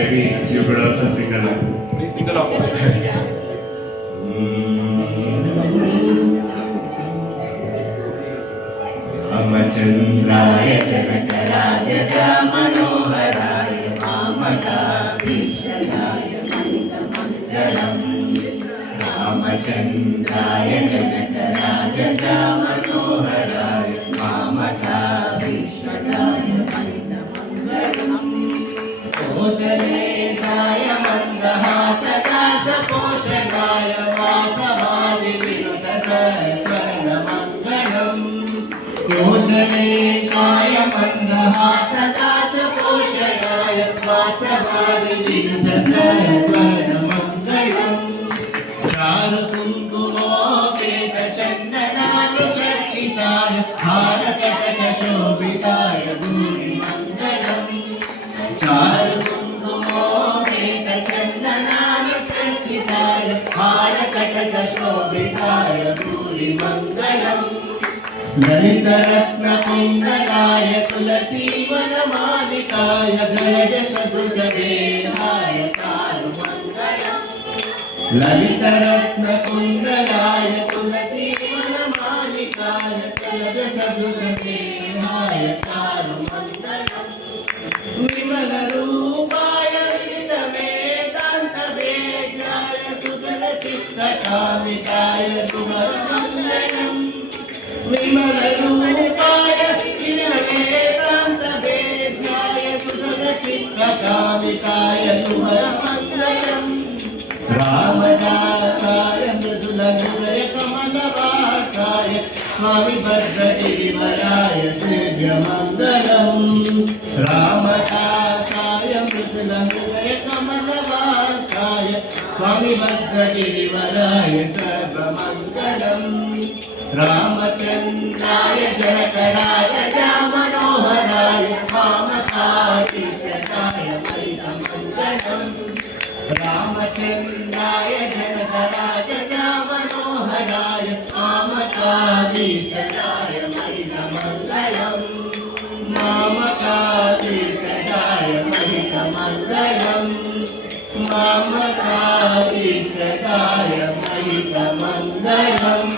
maybe you could also sing along. Please sing along. रामचंद्राय Janakraj Manoharrai मामकाभीष्टदाय Mangalam रामचंद्राय Janakraj Manoharrai मामकाभीष्टदाय Mangalam कोसलेशाय मन्दहासदाश पोषकाय वासवादिविनुतसत्वरमङ्गलम् कोशलेशाय मन्दहासदाश पोषकाय वासवादिविनुतसत्वरमङ्गलम् चारुकुङ्कुमोपेतचन्दनानुचर्चिताय हारकटकशोभिताय भूरिमङ्गलम् चारुकुङ्कुमोपेतचन्दनानुचर्चिताय हारकटकशोभिताय भूरिमङ्गलम् ललितरत्नकुण्डलाय तुलसीवनमालिकाय जलयशदुषदेहाय चारुमङ्गलम् ललितरत्नकुण्डलाय तुलसीवनमालिकाय जलयशदुषदेहाय चारुमङ्गलम् विमलरूपाय विदितवेदान्तवेद्याय सुजनचित्तकामिताय शुभमङ्गलम् विमलरूपाय विदितवेदान्तवेद्याय सुजनचित्तकामिताय शुभमङ्गलम् रामदासाय मृदुलहृदयकमलवासाय Swami भद्रगिरिवराय सेव्यमङ्गलम् रामदासाय मृदुलहृदयकमलवासाय Swami भद्रगिरिवराय सर्वमङ्गलम् रामचन्द्राय जनकराय Manoharrai वामकाभीष्टदाय Mangalam रामचन्द्राय जनकराय Manoharrai वामकाभीष्टदाय Mangalam मामकाभीष्टदाय Mangalam मामकाभीष्टदाय Mangalam